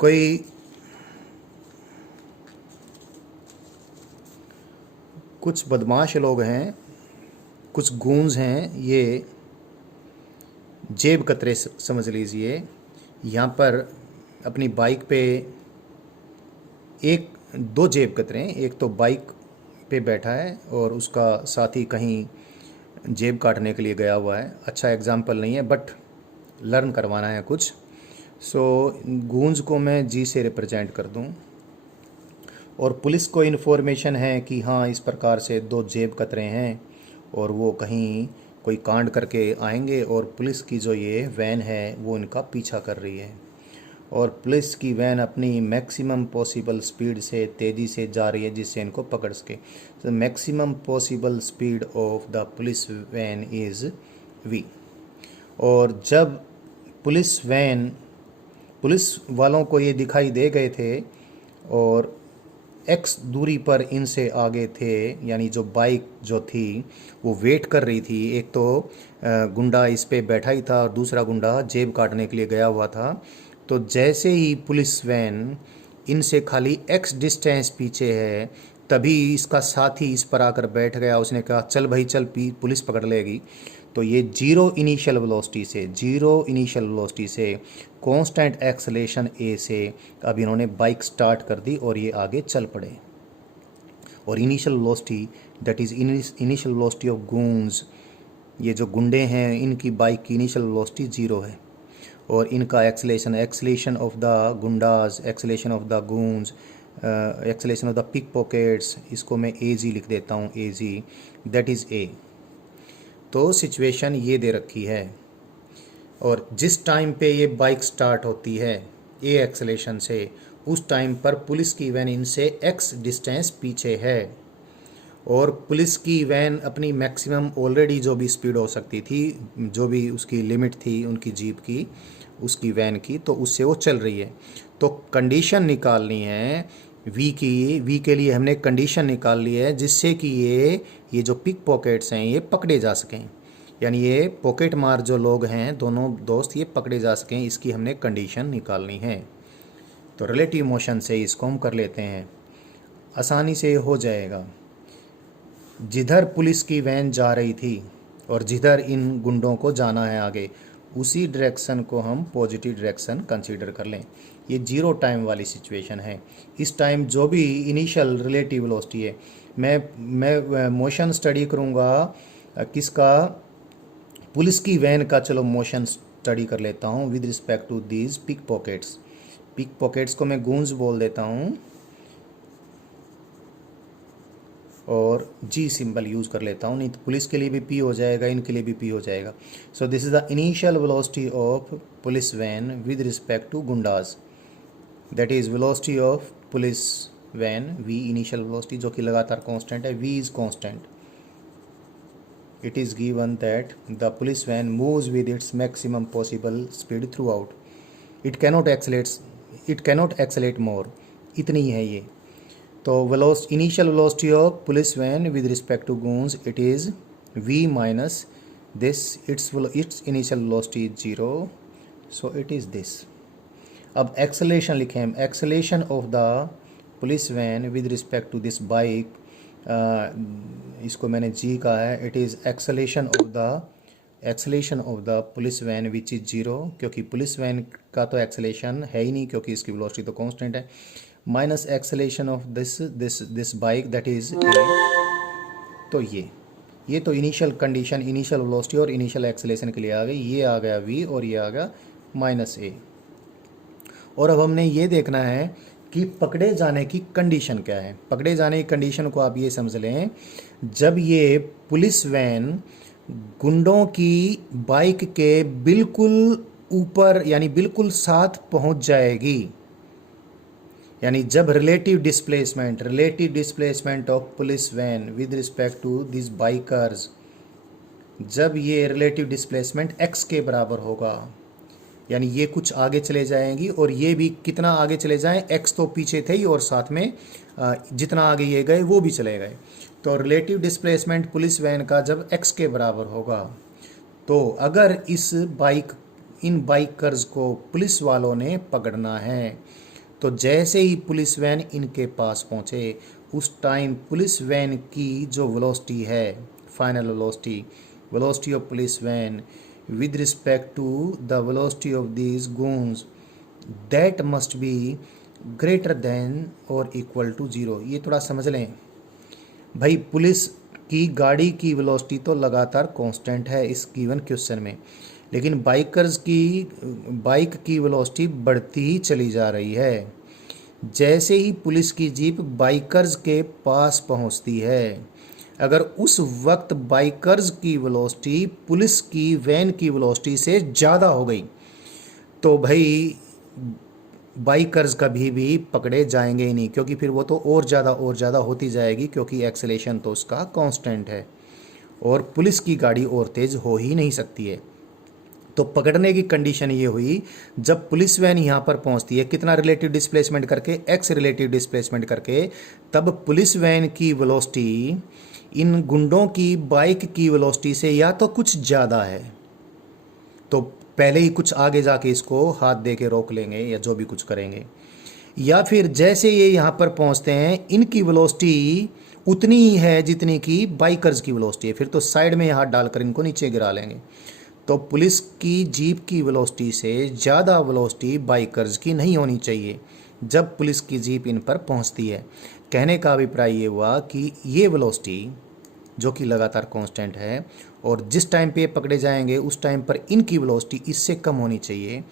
कोई कुछ बदमाश लोग हैं, कुछ गूंज हैं, ये जेब कतरे समझ लीजिए, यहाँ पर अपनी बाइक पे एक दो जेब कतरे हैं, एक तो बाइक पे बैठा है और उसका साथी कहीं जेब काटने के लिए गया हुआ है। अच्छा एग्जाम्पल नहीं है बट लर्न करवाना है कुछ। सो गूंज को मैं जी से रिप्रेजेंट कर दूं और पुलिस को इन्फॉर्मेशन है कि हाँ इस प्रकार से दो जेब कतरे हैं और वो कहीं कोई कांड करके आएंगे, और पुलिस की जो ये वैन है वो इनका पीछा कर रही है और पुलिस की वैन अपनी मैक्सिमम पॉसिबल स्पीड से तेज़ी से जा रही है जिससे इनको पकड़ सके। तो maximum possible speed of the police van is V. और जब पुलिस वालों को ये दिखाई दे गए थे और एक्स दूरी पर इनसे आगे थे, यानी जो बाइक जो थी वो वेट कर रही थी, एक तो गुंडा इस पे बैठा ही था और दूसरा गुंडा जेब काटने के लिए गया हुआ था। तो जैसे ही पुलिस वैन इनसे खाली एक्स डिस्टेंस पीछे है, तभी इसका साथी इस पर आकर बैठ गया। उसने कहा चल भाई चल, पुलिस पकड़ लेगी। तो ये जीरो इनिशियल वेलोसिटी से कांस्टेंट एक्सेलेरेशन ए से अब इन्होंने बाइक स्टार्ट कर दी और ये आगे चल पड़े। और initial velocity, that is initial velocity of गूंज, ये जो गुंडे हैं इनकी बाइक की इनिशियल वेलोसिटी जीरो है और इनका acceleration of the goondas, acceleration of the goons, acceleration of the pickpockets, इसको मैं ए जी लिख देता हूँ, ए जी, दैट इज़ ए। तो सिचुएशन ये दे रखी है और जिस टाइम पे ये बाइक स्टार्ट होती है ए एक्सेलेरेशन से, उस टाइम पर पुलिस की वैन इनसे एक्स डिस्टेंस पीछे है और पुलिस की वैन अपनी मैक्सिमम ऑलरेडी जो भी स्पीड हो सकती थी, जो भी उसकी लिमिट थी उनकी जीप की, उसकी वैन की, तो उससे वो चल रही है। तो कंडीशन निकालनी है वी की, वी के लिए हमने कंडीशन निकाल ली है जिससे कि ये जो पिक पॉकेट्स हैं ये पकड़े जा सकें, यानी ये पॉकेट मार जो लोग हैं दोनों दोस्त ये पकड़े जा सकें, इसकी हमने कंडीशन निकालनी है। तो रिलेटिव मोशन से इसको हम कर लेते हैं, आसानी से हो जाएगा। जिधर पुलिस की वैन जा रही थी और जिधर इन गुंडों को जाना है आगे, उसी डायरेक्शन को हम पॉजिटिव डायरेक्शन कंसीडर कर लें। ये जीरो टाइम वाली सिचुएशन है। इस टाइम जो भी इनिशियल रिलेटिव वेलोसिटी है, मैं मोशन स्टडी करूँगा किसका, पुलिस की वैन का। चलो मोशन स्टडी कर लेता हूँ with respect to these pickpockets. Pickpockets को मैं गूंज बोल देता हूँ और जी सिंबल यूज़ कर लेता हूँ, नहीं तो पुलिस के लिए भी पी हो जाएगा, इनके लिए भी पी हो जाएगा। So this is the initial velocity of police van with respect to goondas, that is velocity of police van V, initial velocity जो कि लगातार कांस्टेंट है, V is constant. It is given that the police van moves with its maximum possible speed throughout, it cannot accelerate more, इतनी ही है ये। तो initial velocity of police van with respect to goons, it is v minus this, its initial velocity is zero, so it is this. अब acceleration लिखें हम, acceleration of the police van with respect to this bike, इसको मैंने G कहा है, it is acceleration of the police van which is zero, क्योंकि police van का तो एक्सेलेशन है ही नहीं क्योंकि इसकी वेलोसिटी तो कांस्टेंट है, minus acceleration of this bike that is a. तो ये तो इनिशियल कंडीशन, इनिशियल वेलोसिटी और इनिशियल एक्सेलेशन के लिए आ गई, ये आ गया वी और ये आ गया माइनस ए। और अब हमने ये देखना है कि पकड़े जाने की कंडीशन क्या है। पकड़े जाने की कंडीशन को आप ये समझ लें, जब ये पुलिस वैन गुंडों की बाइक के बिल्कुल ऊपर यानी बिल्कुल साथ पहुंच जाएगी, यानी जब relative displacement of police van with respect to this bikers, जब ये रिलेटिव डिस्प्लेसमेंट x के बराबर होगा, यानी ये कुछ आगे चले जाएंगी और ये भी कितना आगे चले जाएं, x तो पीछे थे ही और साथ में जितना आगे ये गए वो भी चले गए। तो रिलेटिव डिस्प्लेसमेंट पुलिस वैन का जब x के बराबर होगा, तो अगर इन बाइकर्स को पुलिस वालों ने पकड़ना है, तो जैसे ही पुलिस वैन इनके पास पहुंचे, उस टाइम पुलिस वैन की जो वेलोसिटी है, final velocity of police van with respect to the velocity of these goons, that must be greater than or equal to 0। ये थोड़ा समझ लें भाई, पुलिस की गाड़ी की वेलोसिटी तो लगातार कांस्टेंट है इस गिवन क्वेश्चन में, लेकिन बाइक की वेलोसिटी बढ़ती ही चली जा रही है। जैसे ही पुलिस की जीप बाइकर्स के पास पहुंचती है, अगर उस वक्त बाइकर्स की वेलोसिटी पुलिस की वैन की वेलोसिटी से ज़्यादा हो गई, तो भाई बाइकर्स कभी भी पकड़े जाएंगे ही नहीं, क्योंकि फिर वो तो और ज़्यादा होती जाएगी, क्योंकि एक्सेलेशन तो उसका कांस्टेंट है और पुलिस की गाड़ी और तेज़ हो ही नहीं सकती है। तो पकड़ने की कंडीशन ये हुई, जब पुलिस वैन यहाँ पर पहुँचती है कितना रिलेटिव डिस्प्लेसमेंट करके, x रिलेटिव डिस्प्लेसमेंट करके, तब पुलिस वैन की वेलोसिटी इन गुंडों की बाइक की वेलोसिटी से या तो कुछ ज़्यादा है, तो पहले ही कुछ आगे जाके इसको हाथ दे के रोक लेंगे या जो भी कुछ करेंगे, या फिर जैसे ये यहाँ पर पहुँचते हैं इनकी वेलोसिटी उतनी ही है जितनी की बाइकर्स की वेलोसिटी है, फिर तो साइड में हाथ डालकर इनको नीचे गिरा लेंगे। तो पुलिस की जीप की वेलोसिटी से ज़्यादा वेलोसिटी बाइकर्स की नहीं होनी चाहिए जब पुलिस की जीप इन पर पहुंचती है। कहने का अभिप्राय ये हुआ कि ये वेलोसिटी जो कि लगातार कांस्टेंट है और जिस टाइम पे पकड़े जाएंगे उस टाइम पर इनकी वेलोसिटी इससे कम होनी चाहिए।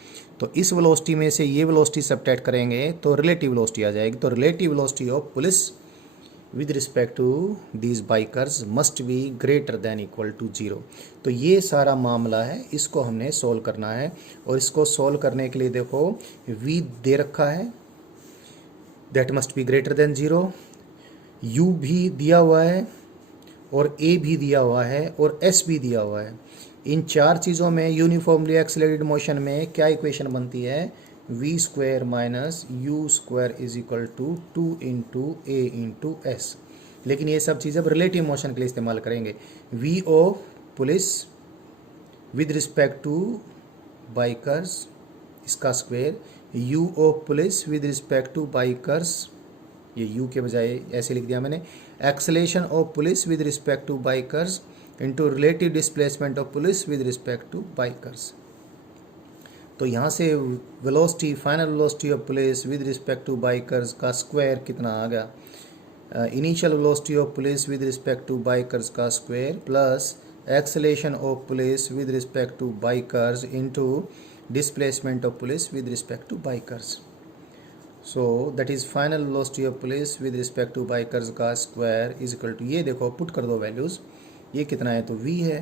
तो इस वेलोसिटी में से ये वेलोसिटी सबट्रैक्ट करेंगे तो रिलेटिव वेलोसिटी आ जाएगी। तो relative velocity of police with respect to these bikers must be greater than equal to 0। तो ये सारा मामला है, इसको हमने सोल्व करना है। और इसको सोल्व करने के लिए देखो v दे रखा है, that must be greater then 0, u भी दिया हुआ है और a भी दिया हुआ है और s भी दिया हुआ है। इन चार चीज़ों में यूनिफॉर्मली एक्सेलरेटेड मोशन में क्या इक्वेशन बनती है, v square minus u square is equal to 2 into A into S. लेकिन ये सब चीज़ अब रिलेटिव मोशन के लिए इस्तेमाल करेंगे। v of police with respect to bikers इसका square, u of police with respect to bikers, ये u के बजाय ऐसे लिख दिया मैंने, acceleration of police with respect to bikers into relative displacement of police with respect to bikers. तो यहाँ से velocity, final velocity of police with respect to bikers का स्क्वायर कितना आ गया, initial velocity of police with respect to bikers का square plus acceleration of police with respect to bikers into displacement of police with respect to bikers. So that is final velocity of police with respect to bikers का square is equal to, ये देखो put कर दो values, ये कितना है तो v है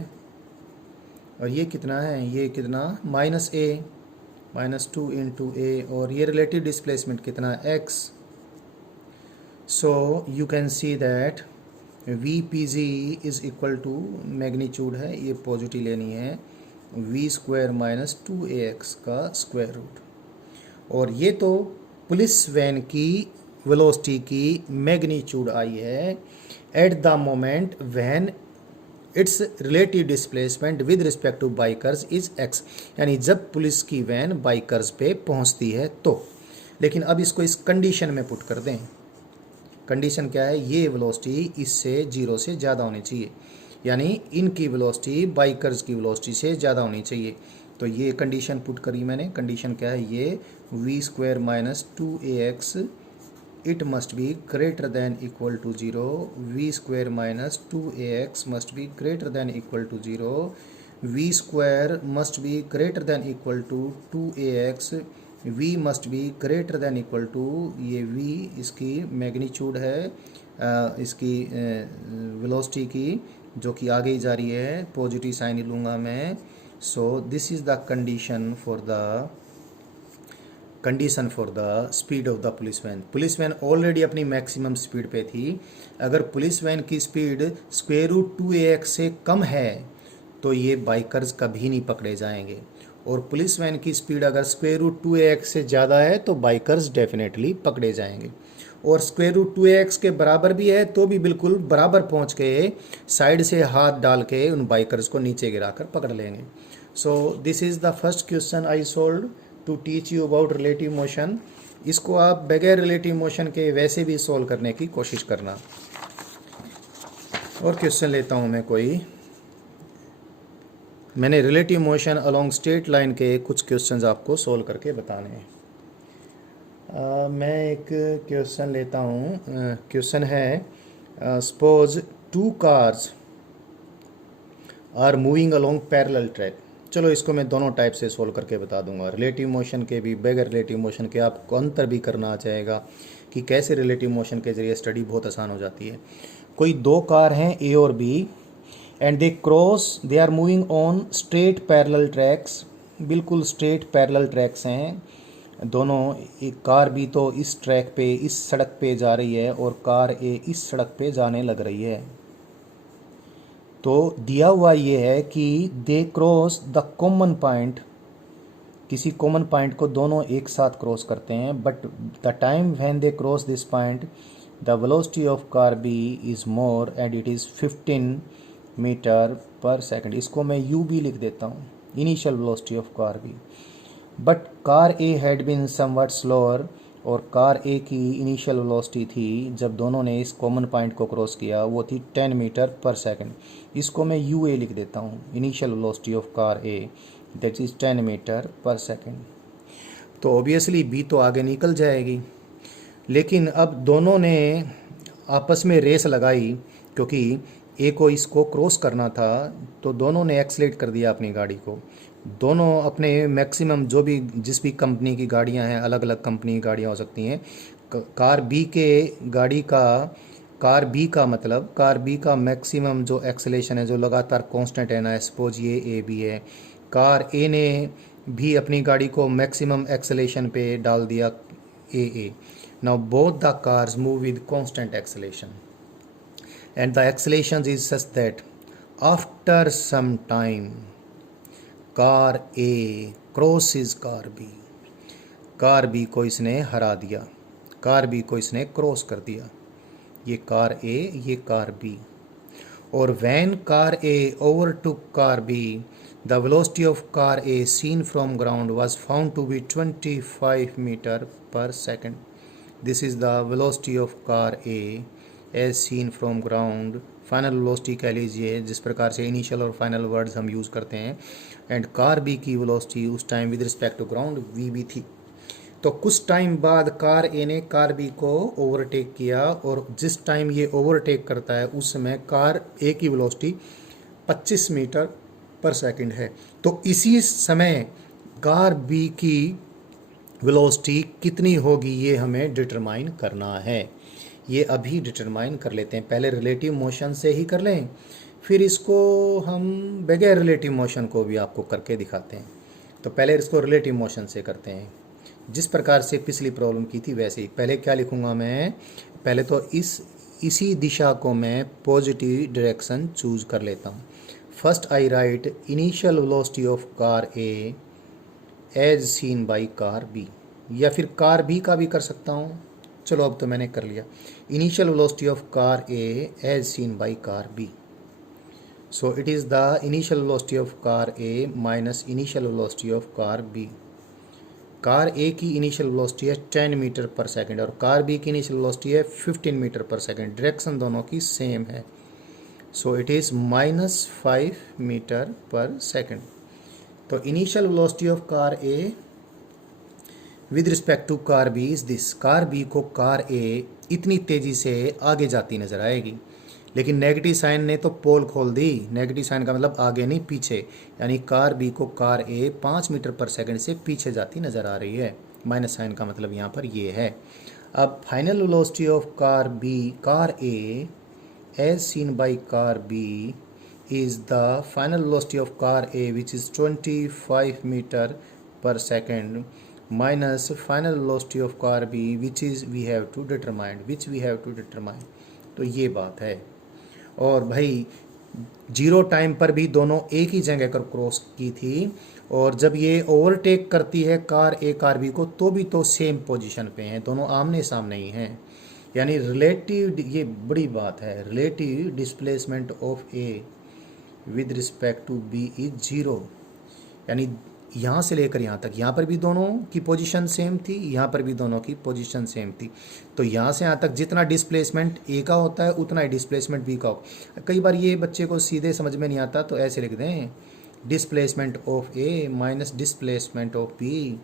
और ये कितना है, ये कितना minus a minus 2 into A, और ये रिलेटिव डिस्प्लेसमेंट कितना है x। So you can see that v P G is equal to, magnitude है ये पॉजिटिव लेनी है, v स्क्वायर माइनस 2ax का स्क्वायर रूट। और ये तो पुलिस वैन की वेलोसिटी की मैग्नीट्यूड आई है at the moment when its relative displacement with respect to bikers is x, यानी जब पुलिस की वैन बाइकर्स पे पहुंचती है तो। लेकिन अब इसको इस कंडीशन में पुट कर दें, कंडीशन क्या है, ये वेलोसिटी इससे 0 से ज़्यादा होनी चाहिए, यानी इनकी वेलोसिटी बाइकर्स की वेलोसिटी से ज़्यादा होनी चाहिए। तो ये कंडीशन पुट करी मैंने। कंडीशन क्या है, ये v² minus 2ax it must be greater than equal to 0, v² minus 2ax must be greater than equal to 0, v² must be greater than equal to 2ax, v must be greater than equal to, ये v इसकी magnitude है, इसकी velocity की, जो कि आगे ही जा रही है, पॉजिटिव साइन लूँगा मैं। So this is the condition for the speed of the police van. Police van already अपनी मैक्सिमम स्पीड पे थी। अगर पुलिस वैन की स्पीड √2ax से कम है तो ये बाइकर्स कभी नहीं पकड़े जाएंगे, और पुलिस वैन की स्पीड अगर √2ax से ज़्यादा है तो बाइकर्स डेफिनेटली पकड़े जाएंगे, और √2ax के बराबर भी है तो भी बिल्कुल बराबर पहुंच के साइड से हाथ डाल के उन बाइकर्स को नीचे गिराकर पकड़ लेंगे। So this is the first question I solve to teach you about relative motion. इसको आप बगैर रिलेटिव मोशन के वैसे भी सोल्व करने की कोशिश करना। और क्वेश्चन लेता हूँ मैं कोई। मैंने relative motion along straight line के कुछ क्वेश्चंस आपको सोल्व करके बताने हैं। मैं एक क्वेश्चन लेता हूँ। क्वेश्चन है, suppose 2 cars are moving along parallel track. चलो इसको मैं दोनों टाइप से सोल्व करके बता दूंगा, रिलेटिव मोशन के भी, बगैर रिलेटिव मोशन के। आपको अंतर भी करना आ जाएगा कि कैसे रिलेटिव मोशन के जरिए स्टडी बहुत आसान हो जाती है। कोई 2 कार हैं ए और B, and they are moving on straight parallel tracks. बिल्कुल स्ट्रेट पैरेलल ट्रैक्स हैं दोनों। एक कार बी तो इस ट्रैक पे, इस सड़क पे जा रही है, और कार ए इस सड़क पे जाने लग रही है। तो दिया हुआ ये है कि they cross the common point, किसी कॉमन पॉइंट को दोनों एक साथ क्रॉस करते हैं, but the time when they cross this point the velocity of car B is more and it is 15 metre पर सेकंड। इसको मैं यू बी लिख देता हूँ, initial velocity of car B. But car A had been somewhat slower, और car A की initial velocity थी जब दोनों ने इस कॉमन पॉइंट को क्रॉस किया, वो थी 10 मीटर पर सेकंड। इसको मैं यू ए लिख देता हूँ, initial velocity of car A, that is 10 metre पर सेकंड। तो ऑब्वियसली बी तो आगे निकल जाएगी, लेकिन अब दोनों ने आपस में रेस लगाई, क्योंकि ए को इसको क्रॉस करना था, तो दोनों ने एक्सलेट कर दिया अपनी गाड़ी को। दोनों अपने मैक्सिमम, जो भी जिस भी कंपनी की गाड़ियां हैं, अलग अलग कंपनी की गाड़ियां हो सकती हैं, कार बी का मैक्सिमम जो एक्सेलेरेशन है, जो लगातार कांस्टेंट है ना, सपोज ये ए बी है, कार ए ने भी अपनी गाड़ी को मैक्सिमम एक्सेलेरेशन पे डाल दिया A. Now both the cars move with constant acceleration, and the acceleration is such that after some time car A crosses car B। Car B को इसने हरा दिया, कार बी को इसने क्रॉस कर दिया। ये कार ए, ये कार बी। और when car A overtook car B, the velocity of car A seen from ground was found to be 25 meter per second। This is the velocity of car A as seen from ground. Final velocity कह लीजिए, जिस प्रकार से initial और final words हम use करते हैं। And car B की वेलोसिटी उस time with respect to ground V B थी। तो कुछ टाइम बाद कार ए ने कार बी को ओवरटेक किया, और जिस टाइम ये ओवरटेक करता है उस समय कार ए की वेलोसिटी 25 मीटर पर सेकंड है। तो इसी समय कार बी की वेलोसिटी कितनी होगी ये हमें डिटरमाइन करना है। ये अभी डिटरमाइन कर लेते हैं, पहले रिलेटिव मोशन से ही कर लें, फिर इसको हम बगैर रिलेटिव मोशन को भी आपको करके दिखाते हैं। तो पहले इसको रिलेटिव मोशन से करते हैं, जिस प्रकार से पिछली प्रॉब्लम की थी वैसे ही। पहले क्या लिखूंगा मैं, पहले तो इसी दिशा को मैं पॉजिटिव डायरेक्शन चूज कर लेता हूँ। First I write initial velocity of car A as seen by car B, या फिर कार बी का भी कर सकता हूँ। चलो अब तो मैंने कर लिया। Initial velocity of car A as seen by car B, so it is the initial velocity of car A minus initial velocity of car B. Car A की इनिशियल वेलोसिटी है 10 मीटर पर सेकंड और car B की initial velocity है 15 metre पर second, direction दोनों की same है। सो इट इज़ -5 मीटर पर सेकंड। तो initial velocity of car A with respect to car B is this. Car B को कार ए इतनी तेज़ी से आगे जाती नज़र आएगी, लेकिन नेगेटिव साइन ने तो पोल खोल दी। नेगेटिव साइन का मतलब आगे नहीं पीछे, यानी कार बी को कार ए 5 मीटर पर सेकंड से पीछे जाती नज़र आ रही है। माइनस साइन का मतलब यहाँ पर ये है। अब final velocity of car A as seen by car B is the final velocity of car A, which is 25 meter per second, minus final velocity of car B, which we have to determine। तो ये बात है। और भाई zero time पर भी दोनों एक ही जगह पर क्रॉस की थी, और जब ये ओवरटेक करती है कार ए कार बी को तो भी तो सेम पोजीशन पे हैं, दोनों आमने सामने ही हैं। यानी रिलेटिव, ये बड़ी बात है, relative displacement of A with respect to B is 0। यानी यहाँ से लेकर यहाँ तक, यहाँ पर भी दोनों की पोजीशन सेम थी, यहाँ पर भी दोनों की पोजीशन सेम थी। तो यहाँ से यहाँ तक जितना डिस्प्लेसमेंट ए का होता है उतना ही डिस्प्लेसमेंट बी का हो। कई बार ये बच्चे को सीधे समझ में नहीं आता, तो ऐसे लिख दें displacement of A minus displacement of B.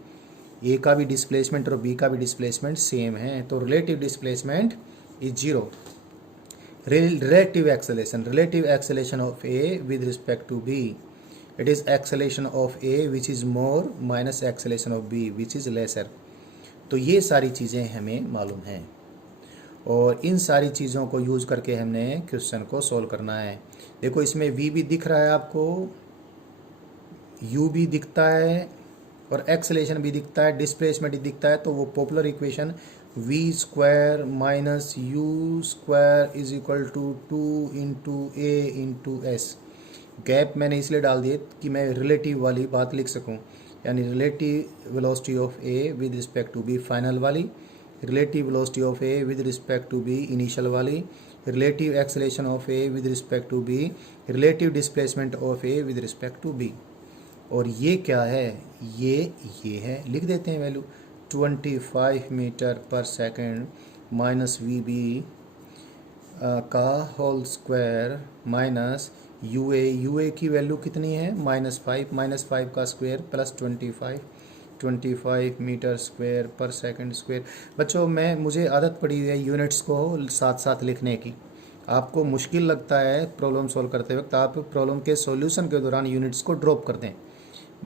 A का भी डिस्प्लेसमेंट और बी का भी डिस्प्लेसमेंट सेम है, तो relative displacement is 0। relative acceleration of A with respect to B, it is acceleration of A which is more minus acceleration of B which is lesser। तो ये सारी चीज़ें हमें मालूम हैं और इन सारी चीज़ों को यूज़ करके हमने क्वेश्चन को सॉल्व करना है। देखो इसमें V भी दिख रहा है आपको, U भी दिखता है और एक्सेलेरेशन भी दिखता है, डिस्प्लेसमेंट भी दिखता है। तो वो popular equation v square minus you square is equal to 2 into A into s. Gap मैंने इसलिए डाल दिए कि मैं रिलेटिव वाली बात लिख सकूं, यानी relative velocity of A with respect to B final वाली, relative velocity of A with respect to B initial वाली, relative acceleration of A with respect to B, relative displacement of A with respect to B. और ये क्या है, ये है, लिख देते हैं वैल्यू 25 मीटर पर सेकंड माइनस वी बी का whole square minus U A की वैल्यू कितनी है -5 का स्क्वायर प्लस 25 मीटर स्क्वायर पर सेकंड स्क्वायर। बच्चों मुझे आदत पड़ी हुई है यूनिट्स को साथ साथ लिखने की। आपको मुश्किल लगता है प्रॉब्लम सॉल्व करते वक्त, आप प्रॉब्लम के सॉल्यूशन के दौरान यूनिट्स को ड्रॉप कर दें,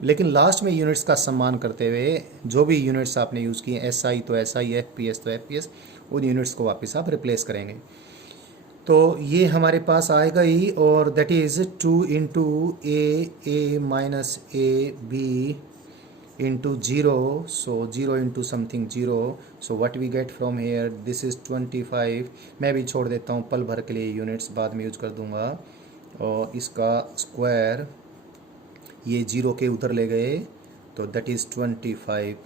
लेकिन लास्ट में यूनिट्स का सम्मान करते हुए जो भी यूनिट्स आपने यूज़ किए, SI तो SI, FPS तो FPS, उन यूनिट्स को वापस आप रिप्लेस करेंगे। तो ये हमारे पास आएगा ही, और that is 2 into a minus A B into 0, so 0 into something 0, so what we get from here, this is 25। मैं भी छोड़ देता हूँ पल भर के लिए, यूनिट्स बाद में यूज कर दूँगा। और इसका स्क्वायर ये 0 के उधर ले गए तो दैट इज़ 25।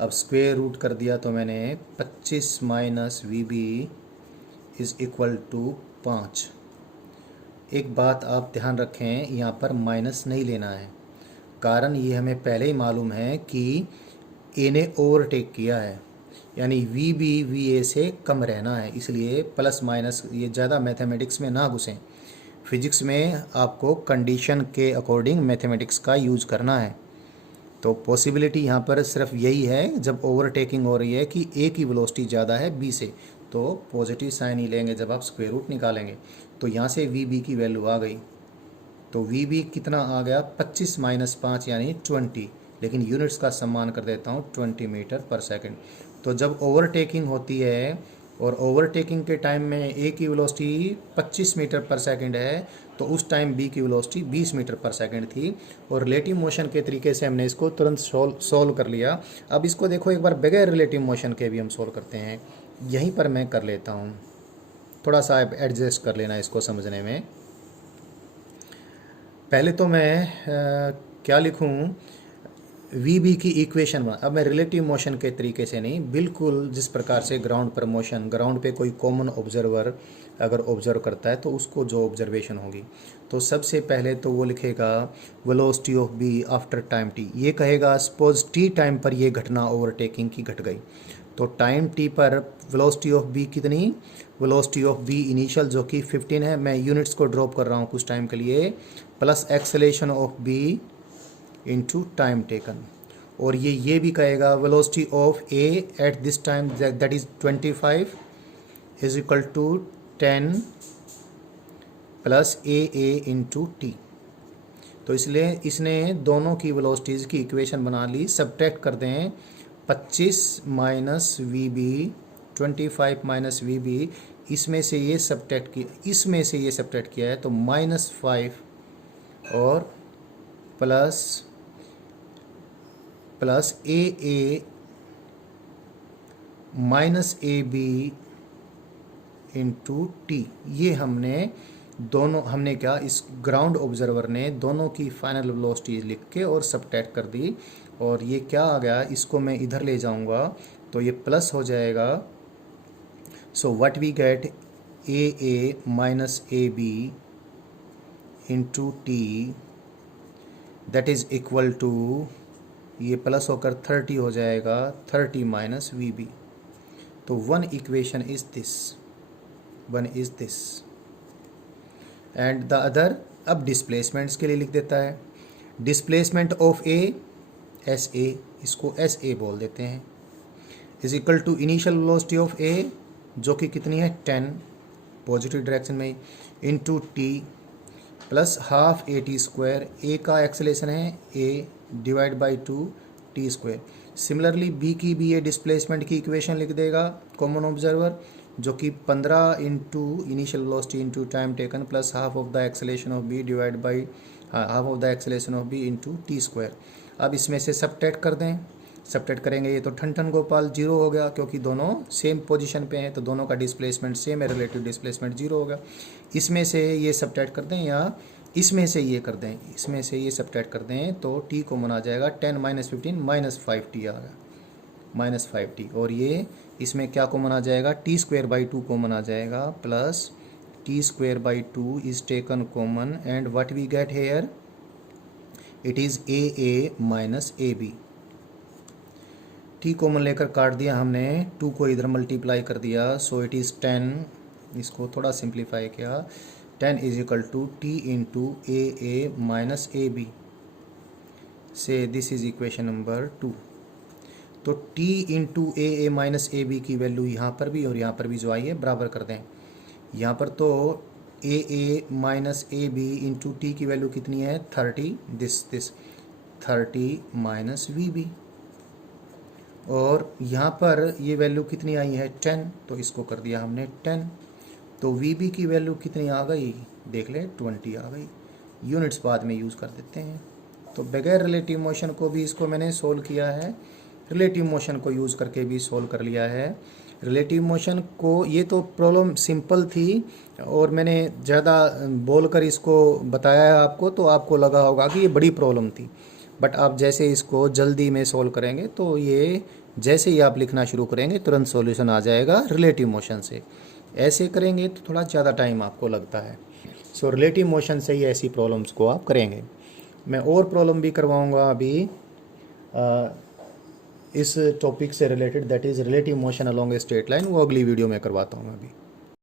अब स्क्वायर रूट कर दिया तो मैंने 25 minus we b is equal to 5। एक बात आप ध्यान रखें, यहाँ पर माइनस नहीं लेना है, कारण ये हमें पहले ही मालूम है कि ए ने ओवरटेक किया है, यानी वी बी वी ए से कम रहना है, इसलिए प्लस माइनस ये ज़्यादा मैथमेटिक्स में ना घुसें। फिजिक्स में आपको कंडीशन के अकॉर्डिंग मैथमेटिक्स का यूज़ करना है। तो पॉसिबिलिटी यहाँ पर सिर्फ यही है, जब ओवरटेकिंग हो रही है कि ए की वेलोसिटी ज़्यादा है बी से, तो पॉजिटिव साइन ही लेंगे जब आप स्क्वायर रूट निकालेंगे। तो यहाँ से वी बी की वैल्यू आ गई, तो वी बी कितना आ गया 25 माइनस 5 यानी 20, लेकिन यूनिट्स का सम्मान कर देता हूँ 20 मीटर पर सेकंड। तो जब ओवरटेकिंग होती है और ओवरटेकिंग के टाइम में ए की वेलोसिटी 25 मीटर पर सेकंड है, तो उस टाइम बी की वेलोसिटी 20 मीटर पर सेकंड थी, और रिलेटिव मोशन के तरीके से हमने इसको तुरंत सॉल्व कर लिया। अब इसको देखो एक बार बगैर रिलेटिव मोशन के भी हम सॉल्व करते हैं, यहीं पर मैं कर लेता हूँ, थोड़ा सा एडजस्ट कर लेना इसको समझने में। पहले तो मैं क्या लिखूँ, वी बी की इक्वेशन बना। अब मैं रिलेटिव मोशन के तरीके से नहीं, बिल्कुल जिस प्रकार से ग्राउंड पर मोशन, ग्राउंड पे कोई कॉमन ऑब्जर्वर अगर ऑब्जर्व करता है तो उसको जो ऑब्जर्वेशन होगी, तो सबसे पहले तो वो लिखेगा velocity of B after time t. ये कहेगा सपोज टी टाइम पर ये घटना ओवरटेकिंग की घट गई, तो टाइम टी पर वेलोसिटी ऑफ बी कितनी, वेलोसिटी ऑफ बी इनिशियल जो कि 15 है, मैं यूनिट्स को ड्रॉप कर रहा हूँ कुछ टाइम के लिए, plus acceleration of B into time taken. और ये भी कहेगा velocity of A at this time that is 25 is equal to 10 plus a into t. तो इसलिए इसने दोनों की वेलोसिटीज़ की इक्वेशन बना ली। सब्ट्रैक्ट कर दें 25 minus we b, 25 minus we b, इसमें से ये सब्ट्रैक्ट किया, इसमें से ये सब्ट्रैक्ट किया है तो -5 और plus a minus A B into t. ये हमने क्या, इस ग्राउंड ऑब्जर्वर ने दोनों की फाइनल वेलोसिटीज लिख के और सब्ट्रैक्ट कर दी, और ये क्या आ गया, इसको मैं इधर ले जाऊंगा तो ये प्लस हो जाएगा। So what we get, A minus A B into T that is equal to, ये प्लस होकर 30 हो जाएगा, 30 माइनस वी बी। तो one equation is this and the other. अब डिस्प्लेसमेंट्स के लिए लिख देता है, displacement of A S A, इसको एस ए बोल देते हैं, is equal to initial velocity of A जो कि कितनी है 10 पॉजिटिव डायरेक्शन में, into T plus half A T square, A का एक्सेलेरेशन है A divide by 2 T square. Similarly B की भी ये डिस्प्लेसमेंट की इक्वेशन लिख देगा कॉमन ऑब्जर्वर, जो कि 15 into initial velocity into time taken plus half of the acceleration of B divide by half of the acceleration of B into t square. अब इसमें से सब्ट्रैक्ट कर दें, सब्ट्रैक्ट करेंगे ये तो ठन गोपाल 0 हो गया, क्योंकि दोनों सेम पोजीशन पे हैं तो दोनों का डिस्प्लेसमेंट सेम है, रिलेटिव डिस्प्लेसमेंट 0 हो गया। इसमें से ये सब्ट्रैक्ट कर दें या इसमें से ये कर दें, इसमें से ये सब्ट्रैक्ट कर दें तो टी कॉमन आ जाएगा, 10 माइनस 15 -5t आ गया, -5t। और ये इसमें क्या कॉमन आ जाएगा, टी स्क्वायर बाई 2 कॉमन आ जाएगा, plus t square by 2 is taken common and what we get here, it is a minus A b. T common लेकर काट दिया हमने, 2 को इधर मल्टीप्लाई कर दिया, सो इट इज़ 10, इसको थोड़ा सिंप्लीफाई किया, 10 is equal to t into a minus A b, so this is equation number 2। तो t into a minus A b की वैल्यू यहाँ पर भी और यहाँ पर भी जो आई है बराबर कर दें। यहाँ पर तो A minus A B into T की वैल्यू कितनी है 30, दिस 30 माइनस वी बी, और यहाँ पर ये वैल्यू कितनी आई है 10, तो इसको कर दिया हमने 10। तो वी बी की वैल्यू कितनी आ गई, देख ले 20 आ गई। यूनिट्स बाद में यूज़ कर देते हैं। तो बगैर रिलेटिव मोशन को भी इसको मैंने सोल्व किया है, रिलेटिव मोशन को यूज़ करके भी सोल्व कर लिया है। रिलेटिव मोशन को, ये तो प्रॉब्लम सिंपल थी और मैंने ज़्यादा बोलकर इसको बताया है आपको, तो आपको लगा होगा कि ये बड़ी प्रॉब्लम थी, बट आप जैसे इसको जल्दी में सोल्व करेंगे तो ये जैसे ही आप लिखना शुरू करेंगे तुरंत सॉल्यूशन आ जाएगा रिलेटिव मोशन से। ऐसे करेंगे तो थोड़ा ज़्यादा टाइम आपको लगता है। सो रिलेटिव मोशन से ही ऐसी प्रॉब्लम्स को आप करेंगे। मैं और प्रॉब्लम भी करवाऊंगा अभी इस टॉपिक से related, that is relative motion along a straight line, वो अगली वीडियो में करवाता हूँ अभी।